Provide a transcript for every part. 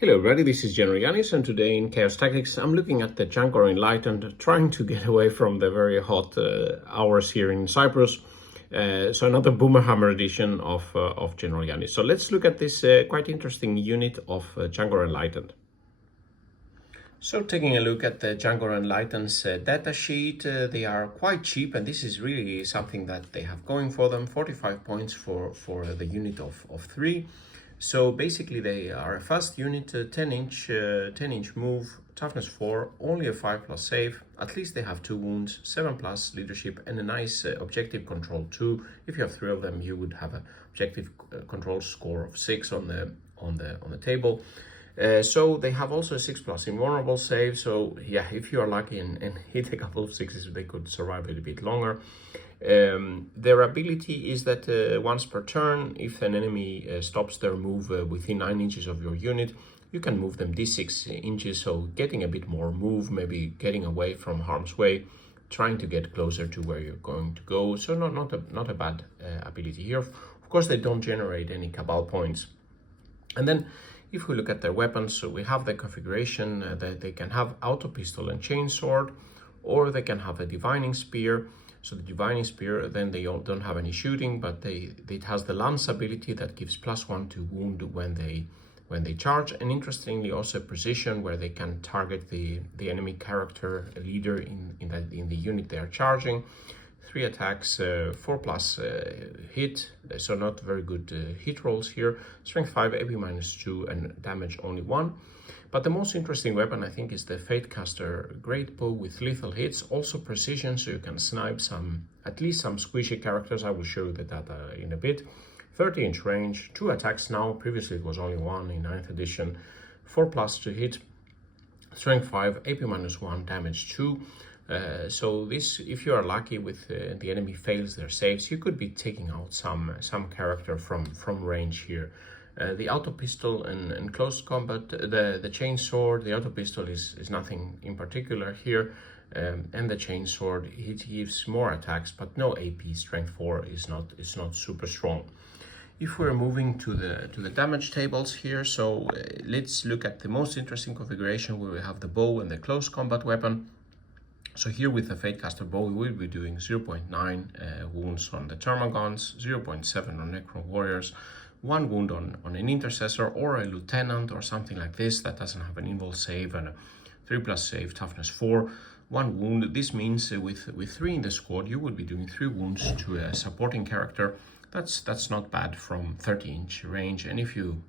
Hello everybody, this is GeneralJannis, and today in Chaos Tactics I'm looking at the Tzaangor Enlightened, trying to get away from the very hot hours here in Cyprus. So another Boomer Hammer edition of GeneralJannis. So let's look at this quite interesting unit of Tzaangor Enlightened. So taking a look at the Tzaangor Enlighted's datasheet, they are quite cheap, and this is really something that they have going for them. 45 points for the unit of 3. So basically they are a fast unit, 10-inch move, toughness 4, only a 5+ save. At least they have 2 wounds, 7+ leadership, and a nice objective control 2. If you have 3 of them, you would have an objective control score of 6 on the table. So they have also a 6+ invulnerable save. So yeah, if you are lucky and hit a couple of 6s, they could survive a little bit longer. Their ability is that once per turn, if an enemy stops their move within 9 inches of your unit, you can move them d6 inches, so getting a bit more move, maybe getting away from harm's way, trying to get closer to where you're going to go. So not a bad ability here. Of course, they don't generate any Cabal points. And then if we look at their weapons, so we have the configuration that they can have auto pistol and chainsword, or they can have a divining spear. So the divining spear, then they don't have any shooting, but it has the lance ability that gives +1 to wound when they charge, and interestingly also precision, where they can target the enemy character leader in the unit they are charging. 3 attacks, 4+ hit, so not very good hit rolls here. Strength 5, AP -2, and damage only 1. But the most interesting weapon, I think, is the Fatecaster Great Bow with lethal hits, also precision, so you can snipe at least some squishy characters. I will show you the data in a bit. 30-inch range, 2 attacks now. Previously it was only 1 in 9th edition. 4+ to hit, strength 5, AP -1, damage 2. So this, if you are lucky with the enemy fails their saves, you could be taking out some character from range here. The auto pistol and close combat, the chainsword, the auto pistol is nothing in particular here, and the chainsword, it gives more attacks, but no AP. Strength 4 is not super strong. If we're moving to the damage tables here, so let's look at the most interesting configuration, where we have the bow and the close combat weapon. So here with the Fatecaster Bow, we will be doing 0.9 wounds on the Termagants, 0.7 on Necron Warriors, 1 wound on an Intercessor or a Lieutenant or something like this that doesn't have an invul save, and a 3+ save, toughness 4, 1 wound. This means with 3 in the squad, you would be doing 3 wounds to a supporting character. That's not bad from 30-inch range, and if you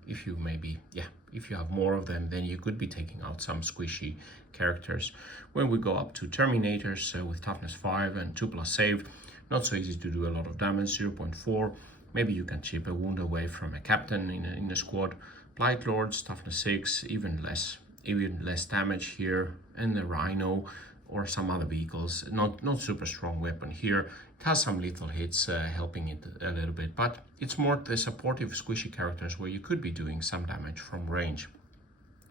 have more of them, then you could be taking out some squishy characters. When we go up to Terminators with toughness 5 and 2+ save, not so easy to do a lot of damage, 0.4. Maybe you can chip a wound away from a captain in the squad. Blight Lords, toughness 6, even less damage here, and the Rhino or some other vehicles, not super strong weapon here. It has some lethal hits helping it a little bit, but it's more the supportive squishy characters where you could be doing some damage from range.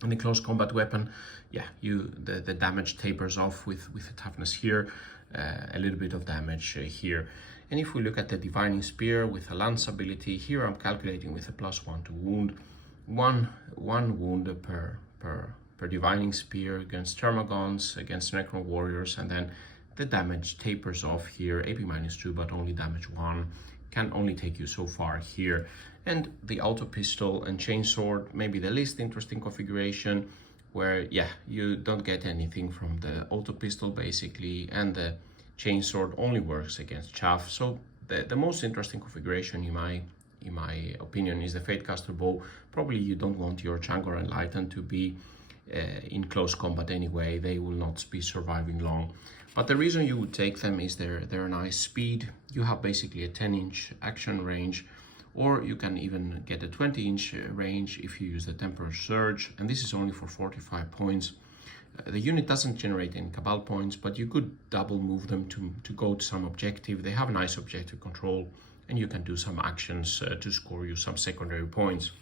And the close combat weapon, yeah, the damage tapers off with the toughness here, a little bit of damage here. And if we look at the divining spear with a lance ability, here I'm calculating with a +1 to wound, one wound per divining spear against Termagants, against Necron Warriors, and then the damage tapers off here, AP -2, but only damage 1, can only take you so far here. And the auto pistol and chainsword, maybe the least interesting configuration, where yeah, you don't get anything from the auto pistol basically, and the chainsword only works against chaff. So the most interesting configuration in my opinion is the Fatecaster Bow. Probably you don't want your Tzaangor Enlightened to be in close combat anyway. They will not be surviving long. But the reason you would take them is their nice speed. You have basically a 10-inch action range, or you can even get a 20-inch range if you use the Temporal Surge, and this is only for 45 points. The unit doesn't generate any Cabal points, but you could double move them to go to some objective. They have nice objective control, and you can do some actions to score you some secondary points.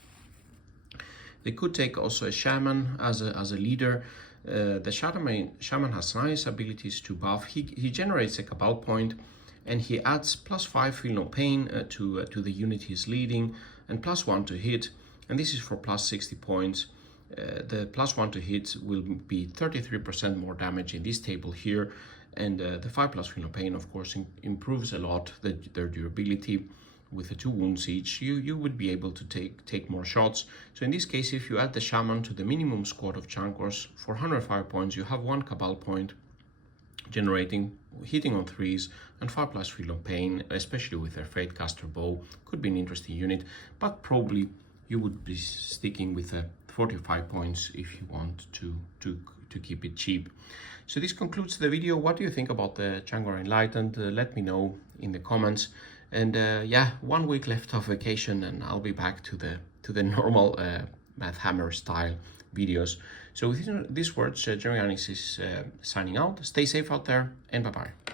They could take also a Shaman as a leader. The Shaman has nice abilities to buff. He generates a Cabal point, and he adds +5 feel no pain to the unit he's leading, and +1 to hit, and this is for +60 points. The +1 to hit will be 33% more damage in this table here, and the 5+ Feel No Pain, of course, improves a lot their durability. With the 2 wounds each, you would be able to take more shots. So in this case, if you add the Shaman to the minimum squad of Tzaangors, for 105 points, you have 1 Cabal point, generating, hitting on 3s, and 5+ Feel No Pain, especially with their Fatecaster bow, could be an interesting unit, but probably you would be sticking with 45 points if you want to keep it cheap. So this concludes the video. What do you think about the Tzaangor Enlightened? Let me know in the comments. And yeah, 1 week left of vacation, and I'll be back to the normal Math Hammer style videos. So with these words, GeneralJannis is signing out. Stay safe out there, and bye-bye.